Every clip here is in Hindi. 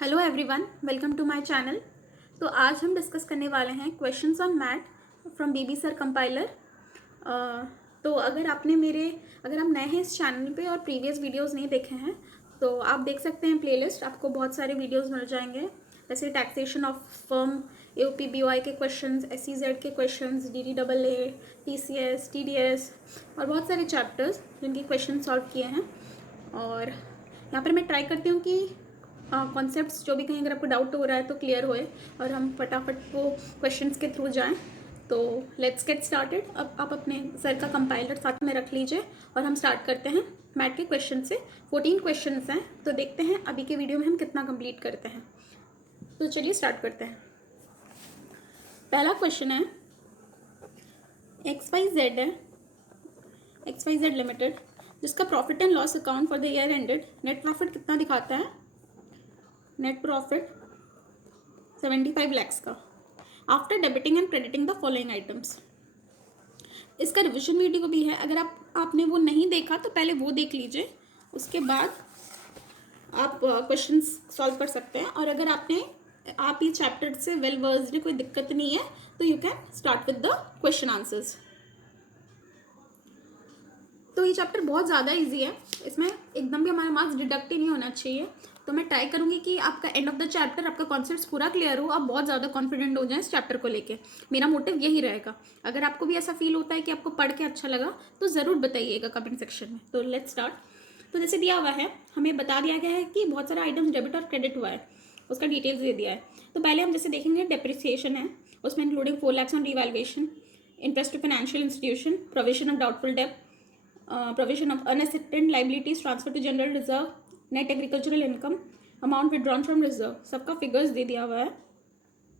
Hello everyone, welcome to my channel. तो आज हम डिस्कस करने वाले हैं questions on math from BB sir compiler. तो अगर आप नए हैं इस चैनल पे और प्रीवियस वीडियोस नहीं देखे हैं तो आप देख सकते हैं प्लेलिस्ट। आपको बहुत सारे वीडियोस मिल जाएंगे, जैसे taxation of firm, AOP BOI के क्वेश्चंस, एसईजेड के क्वेश्चंस, डीडीएए, टीसीएस, टीडीएस और बहुत सारे चैप्टर्स जिनके क्वेश्चन सॉल्व किए हैं। और यहाँ पर मैं ट्राई करती हूँ कि कॉन्सेप्ट्स जो भी कहीं अगर आपको डाउट हो रहा है तो क्लियर होए और हम फटाफट वो क्वेश्चंस के थ्रू जाएं। तो लेट्स गेट स्टार्टेड। अब आप अपने सर का कंपाइलर साथ में रख लीजिए और हम स्टार्ट करते हैं मैथ के क्वेश्चन से। 14 क्वेश्चंस हैं, तो देखते हैं अभी के वीडियो में हम कितना कंप्लीट करते हैं। तो चलिए स्टार्ट करते हैं। पहला क्वेश्चन है, XYZ लिमिटेड जिसका profit and loss account for the year ended, net profit कितना दिखाता है? नेट प्रॉफिट 75 लैक्स का after debiting and crediting the following items. इसका रिविजन वीडियो भी है, अगर आपने वो नहीं देखा तो पहले वो देख लीजिए, उसके बाद आप क्वेश्चंस सॉल्व कर सकते हैं। और अगर आप ये चैप्टर से वेल वर्स्ड है, कोई दिक्कत नहीं है, तो you can start with the question answers. तो ये चैप्टर बहुत ज़्यादा इजी है, इसमें एकदम भी हमारा मार्क्स डिडक्ट ही नहीं होना चाहिए। तो मैं ट्राई करूंगी कि आपका एंड ऑफ द चैप्टर आपका कॉन्सेप्ट्स पूरा क्लियर हो, आप बहुत ज़्यादा कॉन्फिडेंट हो जाएं इस चैप्टर को लेके। मेरा मोटिव यही रहेगा। अगर आपको भी ऐसा फील होता है कि आपको पढ़ के अच्छा लगा तो ज़रूर बताइएगा कमेंट सेक्शन में। तो लेट्स स्टार्ट। तो जैसे दिया हुआ है, हमें बता दिया गया है कि बहुत सारा आइटम्स डेबिट और क्रेडिट हुआ है, उसका डिटेल्स दे दिया है। तो पहले हम जैसे देखेंगे डेप्रिसिएशन है, उसमें including 4 lakhs on revaluation, interest to financial institution, provision of doubtful debt, provision of unaccepted liabilities transfer to general reserve, net agricultural income, amount withdrawn from reserve, सबका फिगर्स दे दिया हुआ है।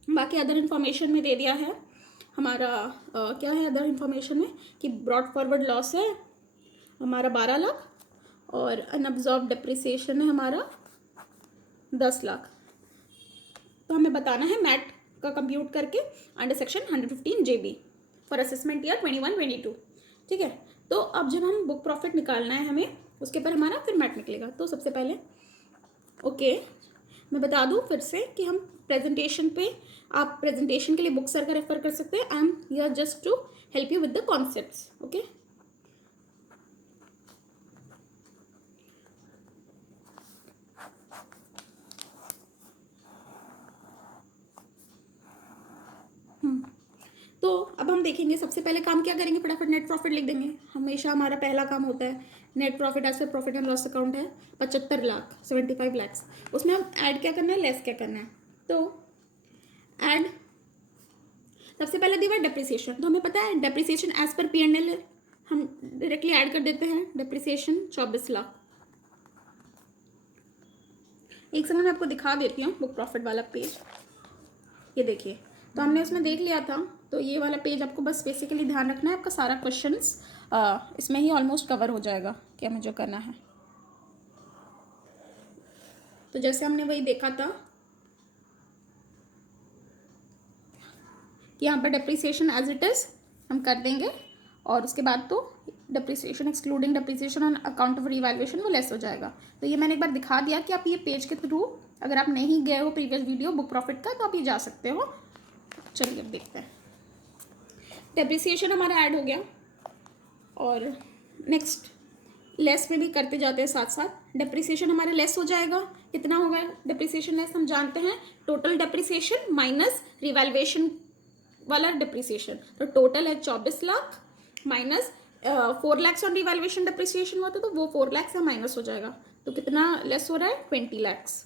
बाकी अदर इन्फॉर्मेशन में दे दिया है हमारा क्या है अदर इन्फॉर्मेशन में कि ब्रॉड फॉरवर्ड लॉस है हमारा 12 लाख और अनअब्जॉर्ब डेप्रिसिएशन है हमारा 10 लाख। तो हमें बताना है मैट का कंप्यूट करके under section 115 JB for assessment year 21-22। ठीक है, तो अब जब हम बुक प्रॉफिट निकालना है हमें, उसके पर हमारा फिर मैट निकलेगा। तो सबसे पहले मैं बता दूं फिर से कि हम प्रेजेंटेशन पे, आप प्रेजेंटेशन के लिए बुक सर का रेफर कर सकते हैं। I am here just to help you with the concepts. Okay, तो अब हम देखेंगे सबसे पहले काम क्या करेंगे, फटाफट नेट प्रॉफिट लिख देंगे। हमेशा हमारा पहला काम होता है net profit. As per profit and loss account है 75 लाख, 75 लैक्स। उसमें हम ऐड क्या करना है, लेस क्या करना है। तो ऐड सबसे पहले दिया डेप्रिसिएशन, तो हमें पता है डेप्रिसिएशन एज पर P&L हम डायरेक्टली ऐड कर देते हैं। डेप्रिसिएशन 24 लाख। एक सेकंड मैं आपको दिखा देती हूँ बुक प्रॉफिट वाला पेज। ये देखिए, तो हमने उसमें देख लिया था। तो ये वाला पेज आपको बस बेसिकली ध्यान रखना है, आपका सारा क्वेश्चंस इसमें ही ऑलमोस्ट कवर हो जाएगा कि हमें जो करना है। तो जैसे हमने वही देखा था कि यहाँ पर डेप्रिसिएशन एज इट इज़ हम कर देंगे और उसके बाद तो depreciation excluding depreciation on account of revaluation वो लेस हो जाएगा। तो ये मैंने एक बार दिखा दिया कि आप ये पेज के थ्रू, अगर आप नहीं गए हो प्रीवियस वीडियो बुक प्रॉफिट का, तो आप ये जा सकते हो। चलिए अब देखते हैं। डेप्रिसिएशन हमारा ऐड हो गया और नेक्स्ट लेस में भी करते जाते हैं साथ साथ। डेप्रिसिएशन हमारा लेस हो जाएगा, कितना होगा डेप्रिसिएशन लेस हम जानते हैं, टोटल डेप्रिसिएशन माइनस रिवैल्यूएशन वाला डेप्रिसिएशन। तो टोटल है 24 lakh minus 4 lakhs on revaluation depreciation हुआ था, तो वो 4 lakhs से माइनस हो जाएगा। तो कितना लेस हो रहा है, 20 lakhs।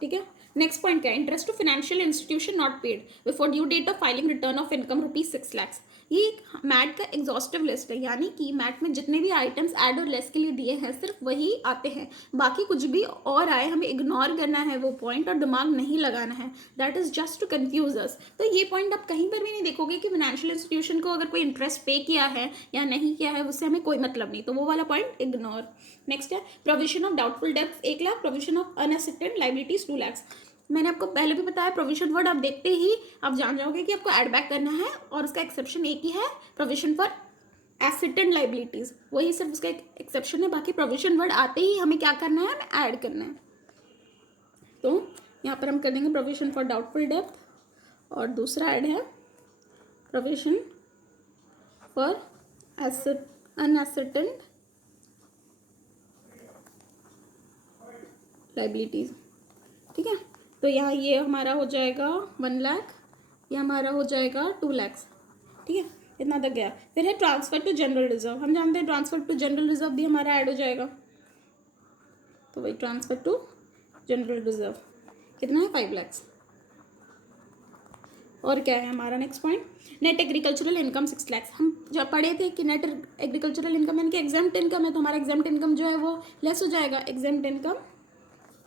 ठीक है, नेक्स्ट पॉइंट क्या है, interest to financial institution not paid before due date of filing return of income ₹6 lakhs। ये मैट का एग्जॉस्टिव लिस्ट है, यानी कि मैट में जितने भी आइटम्स ऐड और लेस के लिए दिए हैं सिर्फ वही आते हैं, बाकी कुछ भी और आए हमें इग्नोर करना है वो पॉइंट और दिमाग नहीं लगाना है। That is just to confuse us. तो ये पॉइंट आप कहीं पर भी नहीं देखोगे कि फाइनेंशियल इंस्टीट्यूशन को अगर कोई इंटरेस्ट पे किया है या नहीं किया है, उससे हमें कोई मतलब नहीं, तो वो वाला पॉइंट इग्नोर। नेक्स्ट है provision of doubtful debts 1 lakh, provision of unascertained liabilities 2 lakhs। मैंने आपको पहले भी बताया, प्रोविजन वर्ड आप देखते ही आप जान जाओगे कि आपको ऐड बैक करना है और उसका एक्सेप्शन एक ही है, provision for asset and liabilities, वही सिर्फ उसका एक एक्सेप्शन है। बाकी प्रोविजन वर्ड आते ही हमें क्या करना है, हमें ऐड करना है। तो यहाँ पर हम कर देंगे प्रोविजन फॉर डाउटफुल डेब्ट, और दूसरा ऐड है प्रोविजन फॉर अनअसर्टेन्ड लाइबिलिटीज। ठीक है, तो यहाँ ये हमारा हो जाएगा 1 लाख, ये हमारा हो जाएगा 2 लाख। ठीक है, इतना तक गया। फिर है ट्रांसफर टू जनरल रिजर्व। हम जानते हैं ट्रांसफर टू जनरल रिजर्व भी हमारा ऐड हो जाएगा, तो वही ट्रांसफर टू जनरल रिजर्व कितना है 5 लाख। और क्या है हमारा next point, net agricultural income 6 lakh. हम जब पढ़े थे कि नेट एग्रीकल्चरल इनकम यानी कि एग्जाम्प्ट इनकम है, तो हमारा एग्जाम्प्ट इनकम जो है वो लेस हो जाएगा। एग्जाम्प्ट इनकम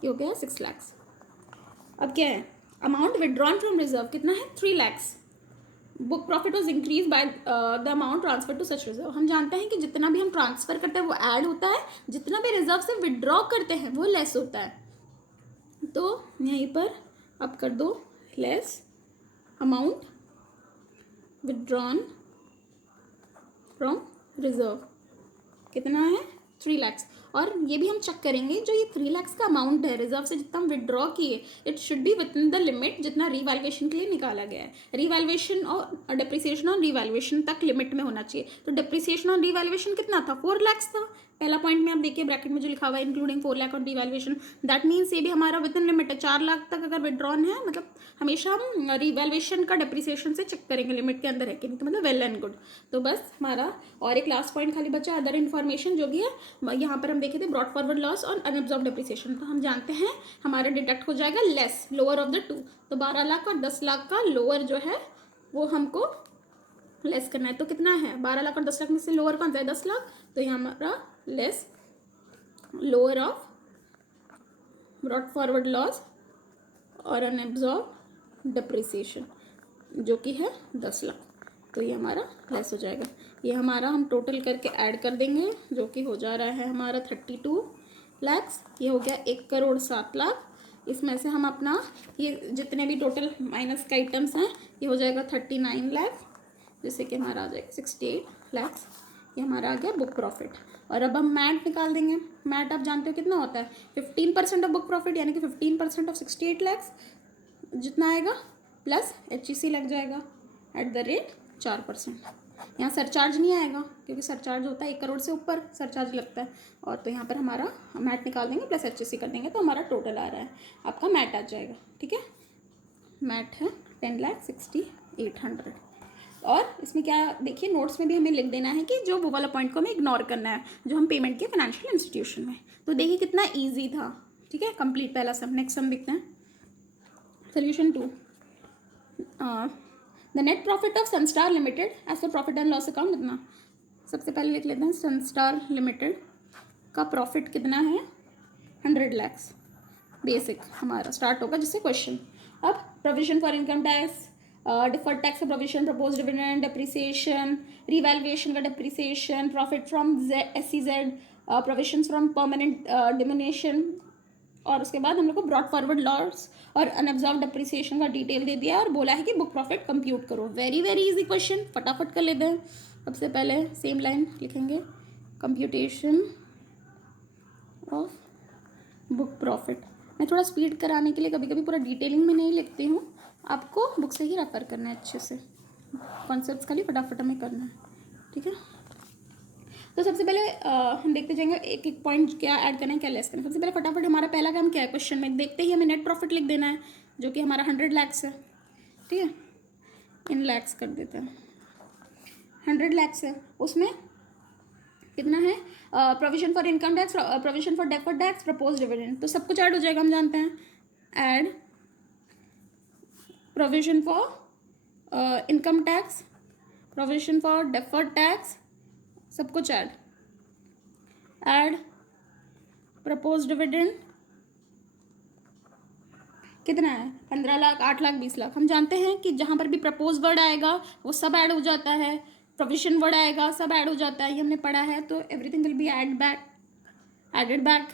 ये हो गया 6 लाख। अब क्या है, अमाउंट विड्रॉन फ्रॉम रिजर्व कितना है 3 lakh. Book profit was increase by the amount transfer to such reserve. हम जानते हैं कि जितना भी हम ट्रांसफर करते हैं वो ऐड होता है, जितना भी रिजर्व से विड्रॉ करते हैं वो लेस होता है। तो यहीं पर अब कर दो less amount withdrawn from reserve कितना है 3 लाख। और ये भी हम चेक करेंगे जो ये 3 लाख का अमाउंट है रिजर्व से जितना हम विड्रॉ किए, it should be with in the limit जितना रीवैल्यूएशन के लिए निकाला गया है। रीवैल्यूएशन और डिप्रिसिएशन और रीवैल्यूएशन तक लिमिट में होना चाहिए। तो डिप्रिसिएशन और रीवैल्यूएशन कितना था 4 लाख था। पहला पॉइंट में आप देखिए ब्रैकेट में जो लिखा हुआ है इंक्लूडिंग 4 लाख और रीवैल्यूएशन, दैट मीन्स ये भी हमारा विद इन लिमिट है। 4 लाख तक अगर विड्रॉन है, मतलब हमेशा हम रीवैल्यूएशन का डिप्रिसिएशन से चेक करेंगे लिमिट के अंदर है कि नहीं, तो मतलब वेल एंड गुड। तो बस हमारा और एक लास्ट पॉइंट खाली बचा अदर इन्फॉर्मेशन, जो भी है यहाँ पर हम देखे थे ब्रॉड फॉरवर्ड लॉस और अनअब्जॉर्ब डिप्रिसिएशन। तो हम जानते हैं हमारा डिडक्ट हो जाएगा less lower of the to. तो 12 लाख और 10 लाख का लोअर जो है वो हमको लेस करना है। तो कितना है 12 लाख और 10 लाख में से लोअर कौन सा है 10 लाख। तो यहाँ हमारा less lower of broad forward loss और अनअब्जॉर्ब डिप्रिसिएशन जो कि है 10 लाख। तो ये हमारा लेस हो जाएगा। ये हमारा हम टोटल करके ऐड कर देंगे जो कि हो जा रहा है हमारा 32 लाख। ये हो गया 1,07 लाख। इसमें से हम अपना ये जितने भी टोटल माइनस के आइटम्स हैं ये हो जाएगा 39 लाख, जैसे कि हमारा आ जाएगा 68 लाख। ये हमारा आ गया बुक प्रॉफिट। और अब हम मैट निकाल देंगे। मैट आप जानते हो कितना होता है 15% ऑफ बुक प्रॉफिट, यानी कि 15% ऑफ 68 लाख जितना आएगा प्लस HEC लग जाएगा एट द रेट 4%। यहाँ सरचार्ज नहीं आएगा क्योंकि सरचार्ज होता है 1 करोड़ से ऊपर सरचार्ज लगता है। और तो यहाँ पर हमारा मैट निकाल देंगे प्लस HEC कर देंगे तो हमारा टोटल आ रहा है आपका मैट आ जाएगा। ठीक है, मैट है 10,68,100। और इसमें क्या देखिए नोट्स में भी हमें लिख देना है कि जो वो वाला पॉइंट को हमें इग्नोर करना है जो हम पेमेंट किए फाइनेंशियल इंस्टीट्यूशन में। तो देखिए कितना ईजी था। ठीक है, कंप्लीट पहला सम। नेक्स्ट सम देखते हैं solution 2। The net profit of Sunstar limited as per profit and loss account कितना। सबसे पहले लिख लेते हैं सनस्टार लिमिटेड का प्रॉफिट कितना है 100 लाख। बेसिक हमारा स्टार्ट होगा जिससे क्वेश्चन। अब provision for income tax, deferred tax का provision, propose dividend, depreciation, revaluation का depreciation, profit from SEZ, provision from permanent diminution, और उसके बाद हम लोग को ब्रॉड फॉरवर्ड लॉस और अनअब्जॉर्ब डेप्रिसिएशन का डिटेल दे दिया और बोला है कि बुक प्रॉफिट कंप्यूट करो। वेरी वेरी इजी क्वेश्चन, फटाफट कर लेते हैं। सबसे पहले सेम लाइन लिखेंगे कंप्यूटेशन ऑफ बुक प्रॉफिट। मैं थोड़ा स्पीड कराने के लिए कभी कभी पूरा डिटेलिंग में नहीं लिखती हूँ, आपको बुक से ही रेफर करना है अच्छे से, कॉन्सेप्ट्स खाली फटाफट हमें करना है। ठीक है, तो सबसे पहले हम देखते जाएंगे एक एक पॉइंट क्या ऐड करना है क्या लेस करना है। सबसे पहले फटाफट हमारा पहला काम क्या है क्वेश्चन में देखते ही हमें नेट प्रॉफिट लिख देना है जो कि हमारा 100 लाख है। ठीक है, इन लैक्स कर देते हैं 100 लाख है। उसमें कितना है provision for income tax, provision for deferred tax, propose dividend, तो सब कुछ ऐड हो जाएगा। हम जानते हैं add provision for income tax, provision for deferred tax, सब कुछ ऐड प्रपोज डिविडेंड कितना है 15 लाख, 8 लाख, 20 लाख। हम जानते हैं कि जहाँ पर भी प्रपोज वर्ड आएगा वो सब ऐड हो जाता है, प्रोविजन वर्ड आएगा सब ऐड हो जाता है, ये हमने पढ़ा है। तो everything will be added back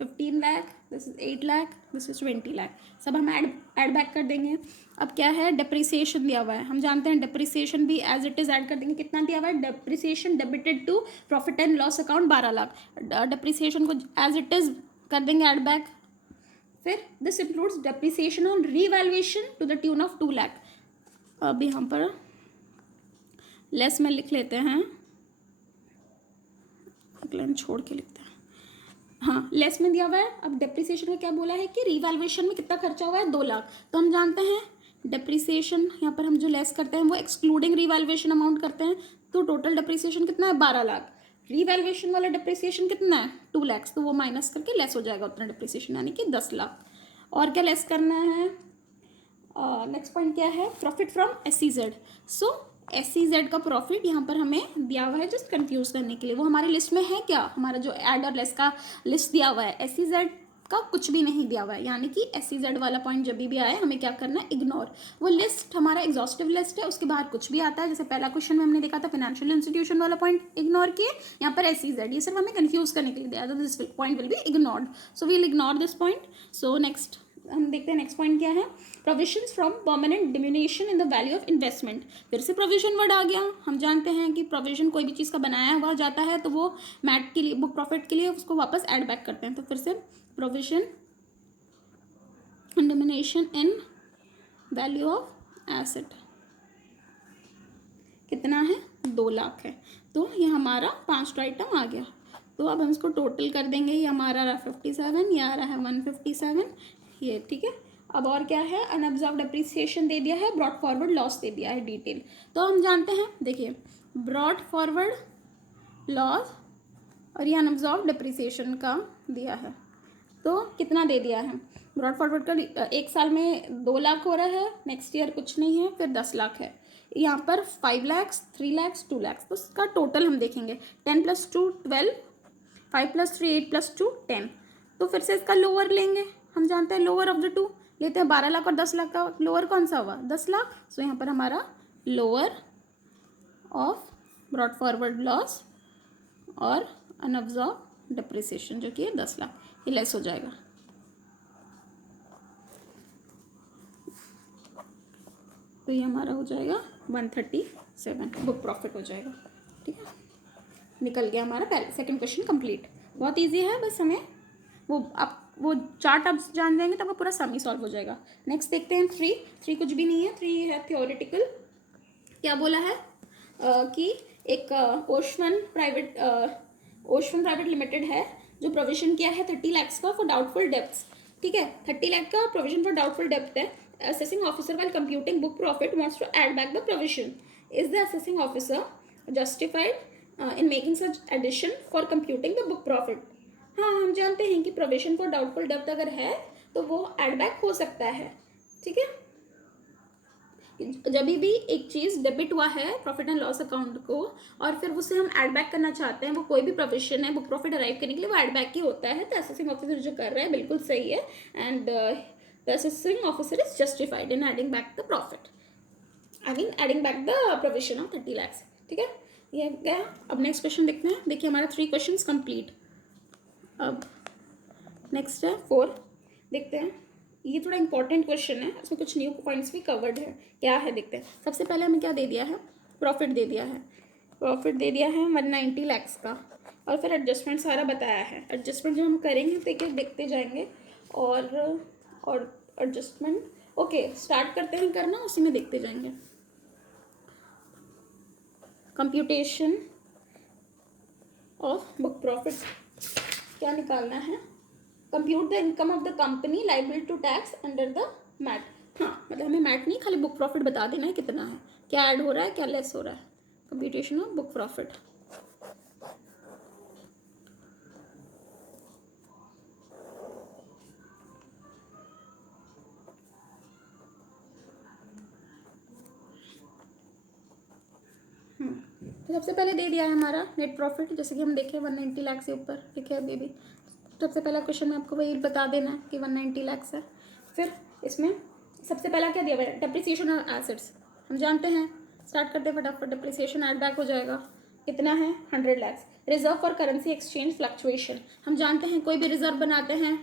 15 lakh, this is 8 lakh, this is 20 lakh, सब हम ऐड बैक कर देंगे। अब क्या है डेप्रिसिएशन दिया हुआ है, हम जानते हैं डेप्रिसिएशन भी एज इट इज ऐड कर देंगे। कितना दिया हुआ है depreciation debited to profit and loss account 12 lakh, depreciation को एज इट इज कर देंगे ऐड बैक फिर this includes depreciation on revaluation to the tune of 2 lakh. अब यहाँ पर लेस में लिख लेते हैं, एक लाइन छोड़ के लिखते हैं। हाँ, लेस में दिया हुआ है। अब डेप्रिसिएशन में क्या बोला है कि रीवैल्यूएशन में कितना खर्चा हुआ है, 2 लाख। तो हम जानते हैं डेप्रिसिएशन यहाँ पर हम जो लेस करते हैं वो एक्सक्लूडिंग रीवैल्यूएशन अमाउंट करते हैं, तो टोटल डेप्रिसिएशन कितना है, 12 लाख। रीवैल्यूएशन वाला डेप्रिसिएशन कितना है, 2 लाख, तो वो माइनस करके लेस हो जाएगा उतना डेप्रिसिएशन, यानी कि 10 लाख। और क्या लेस करना है, नेक्स्ट पॉइंट क्या है, profit from SEZ। So SEZ का प्रॉफिट यहाँ पर हमें दिया हुआ है जस्ट कंफ्यूज करने के लिए। वो हमारी लिस्ट में है क्या, हमारा जो ऐड और लेस का लिस्ट दिया हुआ है, SEZ का कुछ भी नहीं दिया हुआ है, यानी कि SEZ वाला पॉइंट जब भी आए हमें क्या करना है, इग्नोर। वो लिस्ट हमारा एग्जॉस्टिव लिस्ट है, उसके बाहर कुछ भी आता है। जैसे पहला क्वेश्चन में हमने देखा था फाइनेंशियल इंस्टीट्यूशन वाला पॉइंट इग्नोर किए, यहाँ पर SEZ, ये सिर्फ हमें कंफ्यूज करने के लिए दिया, तो this point will be ignored, so we will ignore this point. So next हम देखते हैं नेक्स्ट पॉइंट क्या है, provisions from permanent diminution in the value of investment. फिर से प्रोविजन वर्ड आ गया। हम जानते हैं कि प्रोविजन कोई भी चीज़ का बनाया हुआ जाता है तो वो मैट के लिए, बुक प्रॉफिट के लिए उसको वापस ऐड बैक करते हैं। तो फिर से provision diminishing in value of asset कितना है, 2 लाख है। तो ये हमारा 5 आइटम आ गया। तो अब हम इसको टोटल कर देंगे, ये हमारा रहा 57, ये आ रहा है 157, ये ठीक है। अब और क्या है, अनअब्जॉर्व डेप्रिसिएशन दे दिया है, ब्रॉड फॉरवर्ड लॉस दे दिया है डिटेल। तो हम जानते हैं, देखिए ब्रॉड फॉरवर्ड लॉस और ये अनअब्जॉर्व डेप्रिसिएशन का दिया है, तो कितना दे दिया है, ब्रॉड फॉरवर्ड का 1 साल में 2 लाख हो रहा है, नेक्स्ट ईयर कुछ नहीं है, फिर 10 लाख है। यहाँ पर 5 लाख, 3 लाख, 2 लाख, तो इसका टोटल हम देखेंगे 10 + 2 12, 5 + 3 8 + 2 10। तो फिर से इसका लोअर लेंगे, हम जानते हैं लोअर ऑफ द टू लेते हैं, 12 लाख और 10 लाख का लोअर कौन सा हुआ, 10 लाख। सो यहाँ पर हमारा lower of broad forward loss और अनअब्जॉर्व डेप्रिसिएशन जो कि है 10 लाख, ये लेस हो जाएगा। तो ये हमारा हो जाएगा 137 बुक प्रॉफिट हो जाएगा, ठीक है। निकल गया हमारा पहले सेकंड क्वेश्चन कंप्लीट। बहुत इजी है, बस हमें वो चार्ट आप जान जाएंगे तो आपका पूरा सम ही सॉल्व हो जाएगा। नेक्स्ट देखते हैं 3 कुछ भी नहीं है, 3 है थियोरेटिकल। क्या बोला है कि एक ओशवन प्राइवेट लिमिटेड है जो प्रोविजन किया है 30 लाख का फॉर डाउटफुल डेब्ट्स, ठीक है। 30 लाख का प्रोविजन फॉर डाउटफुल डेब्ट है। assessing officer while computing book profit wants to add back the provision. Is the assessing officer justified in making such addition for computing the book profit? हाँ, हम जानते हैं कि प्रोविजन फॉर डाउटफुल डेब्ट अगर है तो वो एड बैक हो सकता है, ठीक है। जब भी एक चीज़ डेबिट हुआ है प्रॉफिट एंड लॉस अकाउंट को और फिर उसे हम ऐड बैक करना चाहते हैं, वो कोई भी प्रोविजन है बुक प्रॉफिट अराइव करने के लिए वो ऐड बैक ही होता है। तो असेसिंग ऑफिसर जो कर रहा है बिल्कुल सही है, and the assessing officer is justified in adding back the profit, I mean adding back the provision of 30 lakhs, ठीक है। ये क्या, अब नेक्स्ट क्वेश्चन देखते हैं। देखिए हमारा 3 क्वेश्चंस कंप्लीट। अब नेक्स्ट है 4, देखते हैं। ये थोड़ा इंपॉर्टेंट क्वेश्चन है, इसमें कुछ न्यू पॉइंट्स भी कवर्ड है। क्या है देखते हैं। सबसे पहले हमें क्या दे दिया है, प्रॉफिट दे दिया है। प्रॉफिट दे दिया है 190 लाख्स का, और फिर एडजस्टमेंट सारा बताया है। एडजस्टमेंट जो हम करेंगे देखिए देखते जाएंगे, और एडजस्टमेंट ओके स्टार्ट करते हैं करना, उसी में देखते जाएंगे। कंप्यूटेशन ऑफ बुक प्रॉफिट क्या निकालना है, compute the income of the company liable to tax under the MAT. हाँ, मतलब हमें मैट नहीं, खाली बुक प्रॉफिट बता देना है कितना है, क्या ऐड हो रहा है क्या लेस हो रहा है। कंप्यूटेशन ऑफ बुक प्रॉफिट, तो सबसे पहले दे दिया है हमारा नेट प्रॉफिट, जैसे कि हम देखें 190 लाख से ऊपर लिखे है बेबी। सबसे पहला क्वेश्चन में आपको वही बता देना है कि 190 लाख है। फिर इसमें सबसे पहला क्या दिया हुआ है, डेप्रिसिएशन ऑफ एसेट्स। हम जानते हैं, स्टार्ट करते हैं फटाफट। डेप्रिसिएशन एड बैक हो जाएगा, कितना है 100 lakh. Reserve for currency exchange fluctuation, हम जानते हैं कोई भी रिजर्व बनाते हैं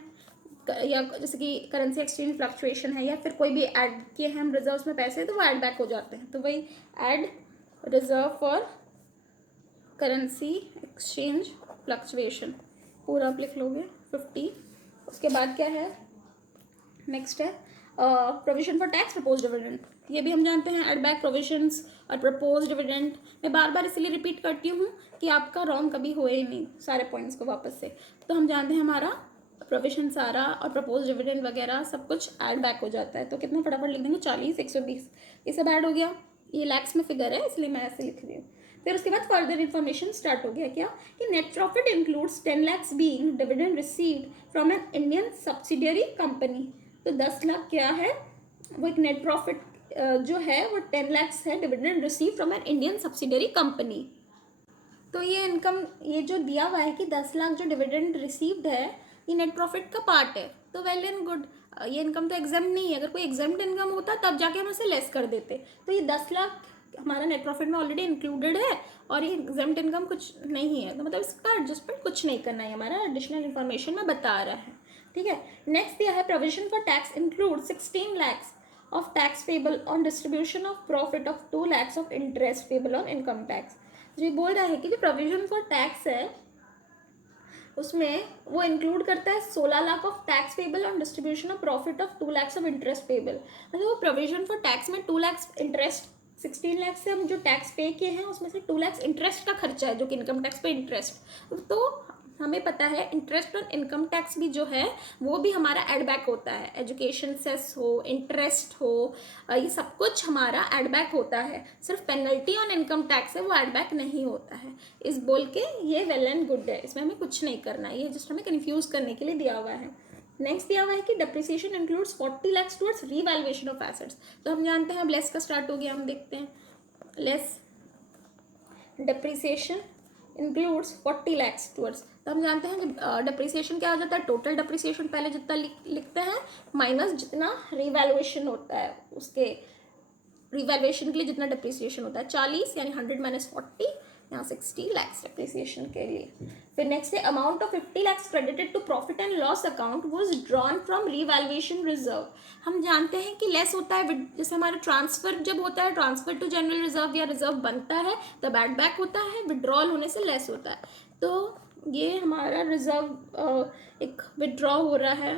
या जैसे कि करेंसी एक्सचेंज फ्लक्चुएशन है या फिर कोई भी ऐड किए हैं हम रिजर्व में पैसे, तो वो ऐड बैक हो जाते हैं। तो वही add reserve for currency exchange fluctuation पूरा आप लिख लोगे 50। उसके बाद क्या है, नेक्स्ट है provision for tax propose dividend. ये भी हम जानते हैं, एड बैक प्रोविजंस और प्रपोज डिविडेंड। मैं बार बार इसीलिए रिपीट करती हूँ कि आपका रॉन्ग कभी होए ही नहीं सारे पॉइंट्स को वापस से। तो हम जानते हैं हमारा प्रोविजन सारा और प्रपोज डिविडेंड वगैरह सब कुछ ऐड बैक हो जाता है। तो कितना फटाफट लिख देंगे, 40, 120, ये सब ऐड हो गया। ये लैक्स में फिगर है इसलिए मैं ऐसे लिख रही हूँ। फिर उसके बाद फर्दर इन्फॉर्मेशन स्टार्ट हो गया क्या कि net profit includes 10 lakhs being dividend received from an Indian subsidiary company. तो 10 लाख क्या है, वो एक नेट प्रॉफिट जो है वो 10 lakhs है dividend receive from an Indian subsidiary company. तो ये इनकम, ये जो दिया हुआ है कि 10 लाख जो डिविडेंड रिसीव्ड है ये नेट प्रॉफिट का पार्ट है, तो वेल एंड गुड। ये इनकम तो एग्जाम नहीं है, अगर कोई एग्जाम्ड इनकम होता तब जाके हम उसे लेस कर देते। तो ये 10 लाख हमारा नेट प्रॉफिट में ऑलरेडी इंक्लूडेड है और ये एग्जाम्ड इनकम कुछ नहीं है, तो मतलब इसका एडजस्टमेंट कुछ नहीं करना है, हमारा एडिशनल इन्फॉर्मेशन में बता रहा है। ठीक है, नेक्स्ट दिया है provision for tax include 16 lakhs of tax payable on distribution of profit of 2 lakhs of interest payable on income tax. जो बोल रहा है कि जो प्रोविजन फॉर टैक्स है उसमें वो इंक्लूड करता है 16 lakh of tax payable on distribution of profit of 2 lakhs of interest payable. मतलब वो प्रोविजन फॉर टैक्स में 2 lakhs इंटरेस्ट, 16 लाख से हम जो टैक्स पे किए हैं उसमें से 2 lakhs इंटरेस्ट का खर्चा है जो कि इनकम टैक्स पे इंटरेस्ट। तो हमें पता है इंटरेस्ट ऑन इनकम टैक्स भी जो है वो भी हमारा एड बैक होता है, एजुकेशन सेस हो, इंटरेस्ट हो, ये सब कुछ हमारा एड बैक होता है। सिर्फ पेनल्टी ऑन इनकम टैक्स है वो एड बैक नहीं होता है। इस बोल के ये वेल एंड गुड है, इसमें हमें कुछ नहीं करना है, ये जस्ट हमें कन्फ्यूज करने के लिए दिया हुआ है। नेक्स्ट दिया हुआ है कि depreciation includes 40 lakhs towards revaluation of assets. तो हम जानते हैं अब लेस का स्टार्ट हो गया, हम देखते हैं less depreciation includes 40 lakhs towards. तो हम जानते हैं कि डेप्रिसिएशन क्या हो जाता है, टोटल डेप्रिसिएशन पहले जितना लिखते हैं माइनस जितना रिवैल्यूएशन होता है, उसके रिवैल्यूएशन के लिए जितना डेप्रिसिएशन होता है 40 यानी 100 माइनस 40, यहाँ 60 lakhs डेप्रिसिएशन के लिए। फिर नेक्स्ट है amount of 50 lakhs credited to profit and loss account was drawn from revaluation reserve. हम जानते हैं कि लेस होता है, जैसे हमारा ट्रांसफर जब होता है, ट्रांसफर टू जनरल रिजर्व या रिजर्व बनता है तब एड बैक होता है, विड्रॉल होने से लेस होता है। तो ये हमारा रिजर्व एक विड्रॉ हो रहा है,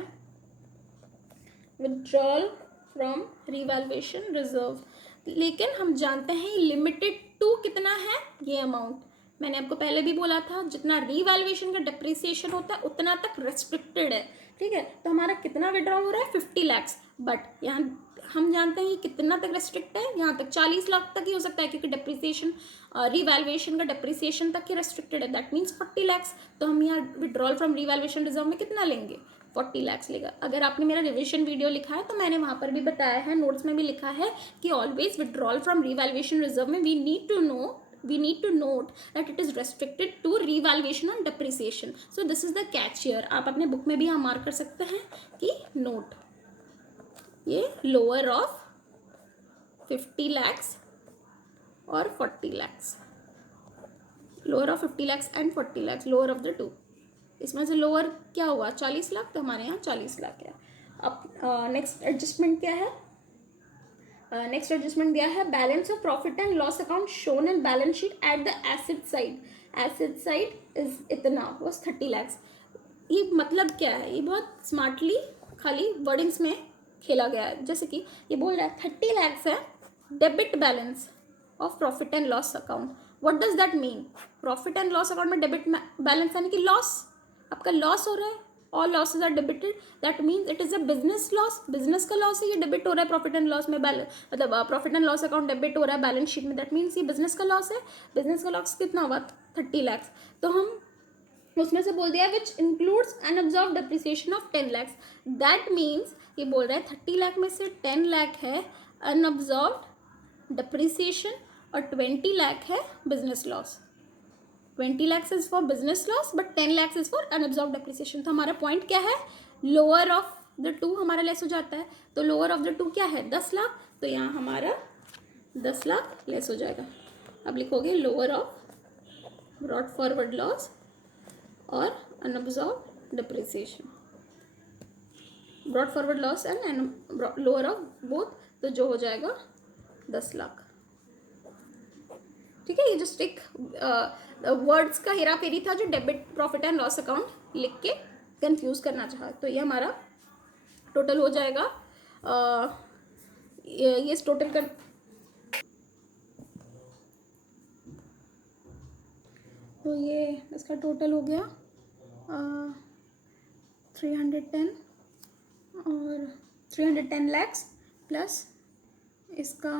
विड्रॉल फ्रॉम रिवैल्यूएशन रिजर्व। लेकिन हम जानते हैं लिमिटेड टू कितना है ये अमाउंट, मैंने आपको पहले भी बोला था जितना रिवैल्यूएशन का डेप्रिसिएशन होता है उतना तक रेस्ट्रिक्टेड है। ठीक है, तो हमारा कितना विड्रॉ हो रहा है 50 lakhs, बट यहाँ हम जानते हैं ये कितना तक रेस्ट्रिक्ट है, यहाँ तक 40 लाख तक ही हो सकता है क्योंकि डेप्रिसिएशन रिवैल्यूएशन का डेप्रिसिएशन तक ही रेस्ट्रिक्टेड है, दैट मीन्स 40 lakhs। तो हम यहाँ विड्रॉल फ्रॉम रिवैल्यूएशन रिजर्व में कितना लेंगे, 40 lakhs लेगा। अगर आपने मेरा रिविजन वीडियो लिखा है तो मैंने वहाँ पर भी बताया है, नोट्स में भी लिखा है कि always withdrawal from revaluation reserve में we need to note that it is restricted to revaluation on depreciation. So this is the catch here. आप अपने बुक में भी यहाँ मार्क कर सकते हैं कि नोट ये लोअर ऑफ 50 lakhs और 40 lakhs, lower of 50 lakhs and 40 lakhs, lower of the to. इसमें से लोअर क्या हुआ 40 लाख, तो हमारे यहाँ 40 लाख है। अब नेक्स्ट एडजस्टमेंट क्या है, नेक्स्ट एडजस्टमेंट दिया है balance of profit and loss account shown in balance sheet at the asset side. Asset side is इतना वाज 30 lakhs। ये मतलब क्या है, ये बहुत स्मार्टली खाली वर्डिंग्स में खेला गया है। जैसे कि ये बोल रहा है 30 lakhs है debit balance of profit and loss account. What does that mean, profit and loss account में डेबिट बैलेंस यानी कि लॉस, आपका लॉस हो रहा है, all losses are debited, that means it is a business loss, business का लॉस है, ये डेबिट हो रहा है प्रॉफिट एंड लॉस में, मतलब profit and loss account debit हो रहा है बैलेंस शीट में, दैट मीन्स ये बिजनेस का लॉस है। बिजनेस का लॉस कितना हुआ 30 lakhs, तो हम उसमें से बोल दिया which includes unabsorbed depreciation of 10 lakhs। That means ये बोल रहा है 30 लाख में से 10 लाख है अनअब्जॉर्ब डेप्रिसिएशन और 20 लाख है business loss. 20 lakhs is for business loss but 10 lakhs is for unabsorbed depreciation. तो हमारा पॉइंट क्या है, लोअर ऑफ द टू हमारा लेस हो जाता है, तो लोअर ऑफ द टू क्या है 10 लाख, तो यहाँ हमारा 10 लाख लेस हो जाएगा। अब लिखोगे lower of brought forward loss और unabsorbed depreciation, brought forward loss and lower of both, तो जो हो जाएगा 10 लाख। ठीक है, ये जस्ट एक वर्ड्स का हेरा फेरी था जो debit profit and loss account लिख के कंफ्यूज करना चाहा। तो ये हमारा टोटल हो जाएगा ये टोटल कर तो ये इसका टोटल हो गया 310 और 310 लैक्स प्लस इसका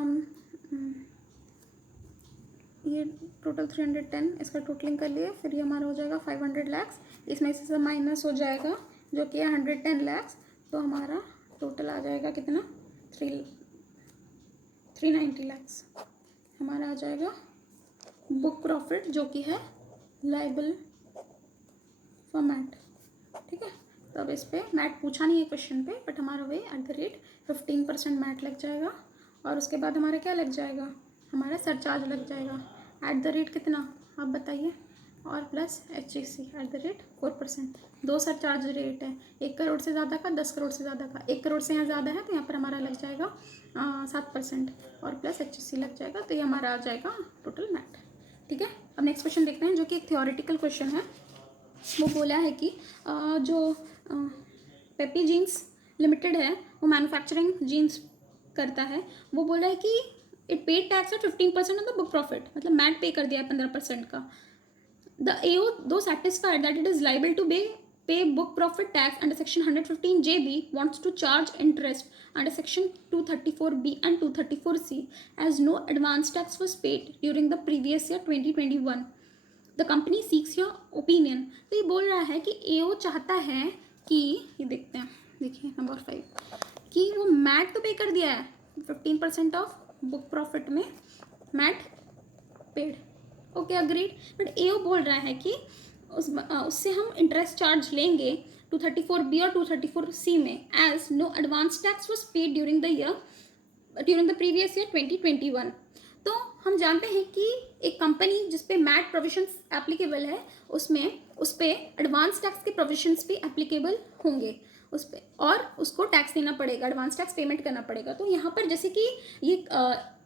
ये टोटल 310 इसका टोटलिंग कर लिए, फिर ये हमारा हो जाएगा 500 लैक्स, इसमें से सब माइनस हो जाएगा जो कि है 110 लैक्स, तो हमारा टोटल आ जाएगा कितना 390 लैक्स हमारा आ जाएगा बुक प्रॉफिट, जो कि है लाइबल फॉर मैट। ठीक है, तो अब इस पर मैट पूछा नहीं है क्वेश्चन पे, बट हमारा वही @15% मैट लग जाएगा, और उसके बाद हमारा क्या लग जाएगा, हमारा सरचार्ज लग जाएगा कितना आप बताइए, और प्लस HEC @4%। दो सरचार्ज रेट है, 1 करोड़ से ज़्यादा का, 10 करोड़ से ज़्यादा का। 1 करोड़ से यहाँ ज़्यादा है तो यहाँ पर हमारा लग जाएगा 7% और प्लस HEC लग जाएगा, तो ये हमारा आ जाएगा टोटल मैट। ठीक है, अब नेक्स्ट क्वेश्चन देखते हैं जो कि एक थियोरेटिकल क्वेश्चन है। वो बोला है कि जो पेपी जीन्स लिमिटेड है वो मैन्युफैक्चरिंग जीन्स करता है, वो बोला है कि it paid tax at 15% of the book profit, मतलब मैट पे कर दिया है 15% का। The AO though satisfied that it is liable to pay book profit tax under section 115JB wants to charge interest under section 234B and 234C as no advance tax was paid during the previous year 2021. The company seeks your opinion. तो ये बोल रहा है कि AO चाहता है कि ये देखते हैं, देखिए नंबर 5 कि वो मैट तो पे कर दिया है 15% ऑफ बुक प्रॉफिट में MAT paid, okay agreed, but AO बोल रहा है कि उससे हम इंटरेस्ट चार्ज लेंगे 234B और 234C में as no advance tax was paid during the previous year 2021। तो हम जानते हैं कि एक कंपनी जिसपे मैट प्रोविजंस एप्लीकेबल है उस पे एडवांस टैक्स के प्रोविजंस भी एप्लीकेबल होंगे उस पर, और उसको टैक्स देना पड़ेगा, एडवांस टैक्स पेमेंट करना पड़ेगा। तो यहाँ पर जैसे कि ये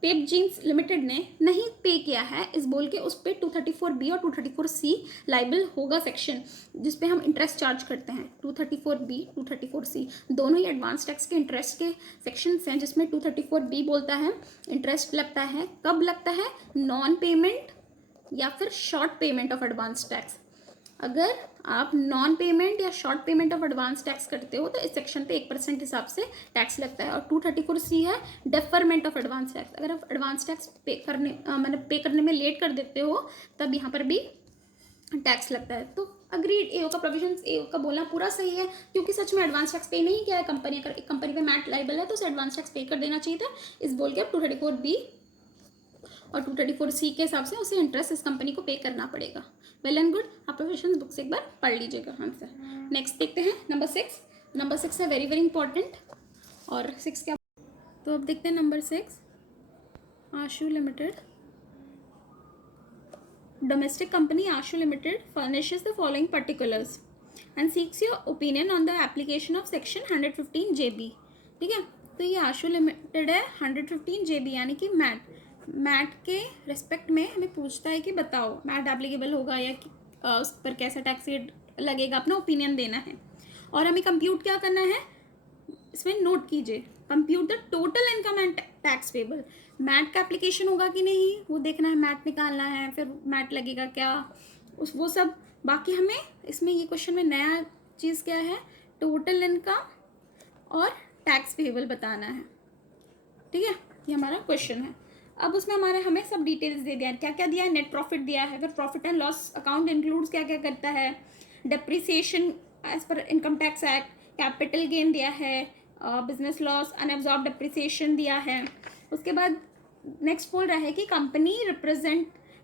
पेप जीन्स लिमिटेड ने नहीं पे किया है इस बोल के उस पर 234B और 234C लाइबल होगा सेक्शन जिस पे हम इंटरेस्ट चार्ज करते हैं। 234B 234C दोनों ही एडवांस टैक्स के इंटरेस्ट के सेक्शंस हैं, जिसमें 234B बोलता है इंटरेस्ट लगता है, कब लगता है, नॉन पेमेंट या फिर short payment of advance tax. अगर आप नॉन पेमेंट या short payment of advance tax करते हो तो इस सेक्शन पे 1% हिसाब से टैक्स लगता है, और 234C है डेफरमेंट ऑफ एडवांस टैक्स। अगर आप एडवांस टैक्स पे करने में लेट कर देते हो तब यहाँ पर भी टैक्स लगता है। तो अग्रीड, AO का प्रोविजन, AO का बोलना पूरा सही है, क्योंकि सच में एडवांस टैक्स पे नहीं किया है कंपनी। अगर एक कंपनी पे मैट लाइबल है तो उसे एडवांस टैक्स पे कर देना चाहिए था, इस बोल के अब 234B और 234C के हिसाब से उसे इंटरेस्ट इस कंपनी को पे करना पड़ेगा। वेल एंड गुड, आप प्रोविजन बुक से एक बार पढ़ लीजिएगा आंसर। नेक्स्ट देखते हैं नंबर 6 है वेरी वेरी इंपॉर्टेंट, और 6 क्या, तो अब देखते हैं number 6, Ashu limited, domestic company Ashu limited furnishes the following particulars and seeks your opinion on the application of section 115JB। ठीक है, तो ये आशु लिमिटेड है 115JB यानी कि मैट के रिस्पेक्ट में हमें पूछता है कि बताओ मैट एप्लीकेबल होगा या उस पर कैसा टैक्स लगेगा, अपना ओपिनियन देना है। और हमें कंप्यूट क्या करना है, इसमें नोट कीजिए, compute the total income and tax payable. MAT का एप्लीकेशन होगा कि नहीं वो देखना है, मैट निकालना है, फिर मैट लगेगा क्या वो सब। बाकी हमें इसमें ये क्वेश्चन में नया चीज़ क्या है, टोटल इनकम और टैक्स पेबल बताना है। ठीक है, ये हमारा क्वेश्चन है। अब उसमें हमें सब डिटेल्स दे दिया है, क्या क्या दिया है, नेट प्रॉफिट दिया है, फिर profit and loss account includes क्या क्या करता है, depreciation as per income tax act, capital gain दिया है, बिजनेस लॉस, अनएब्जॉर्ब डेप्रिसिएशन दिया है। उसके बाद नेक्स्ट बोल रहा है कि company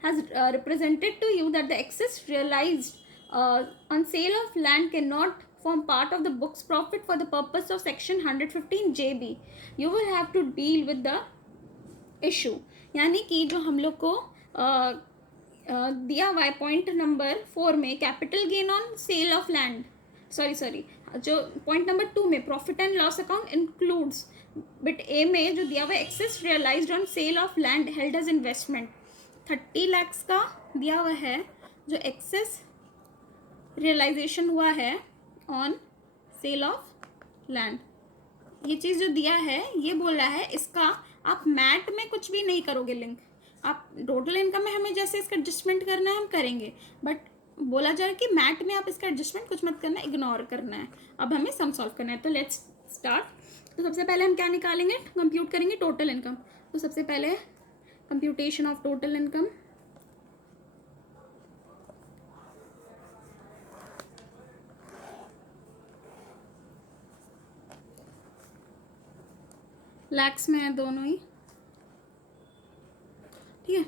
has represented to you that the excess realised on sale of land can not form part of the book's profit for the purpose of section 115JB. You will have to deal with the issue। यानी कि जो हम लोग को दिया हुआ है पॉइंट नंबर 4 में capital gain on sale of land, sorry जो पॉइंट नंबर 2 में profit and loss account includes, but A में जो दिया हुआ है excess realised on sale of land held as investment, 30 lakh का दिया हुआ है जो एक्सेस रियलाइजेशन हुआ है ऑन सेल ऑफ लैंड। ये चीज़ जो दिया है ये बोल रहा है इसका आप मैट में कुछ भी नहीं करोगे लिंक, आप टोटल इनकम में हमें जैसे इसका एडजस्टमेंट करना है हम करेंगे, बट बोला जा रहा है कि मैट में आप इसका एडजस्टमेंट कुछ मत करना, इग्नोर करना है। अब हमें सम सॉल्व करना है, तो लेट्स स्टार्ट। तो सबसे पहले हम क्या निकालेंगे, कंप्यूट करेंगे टोटल इनकम। तो सबसे पहले computation of total income, lakhs में है दोनों ही, ठीक है।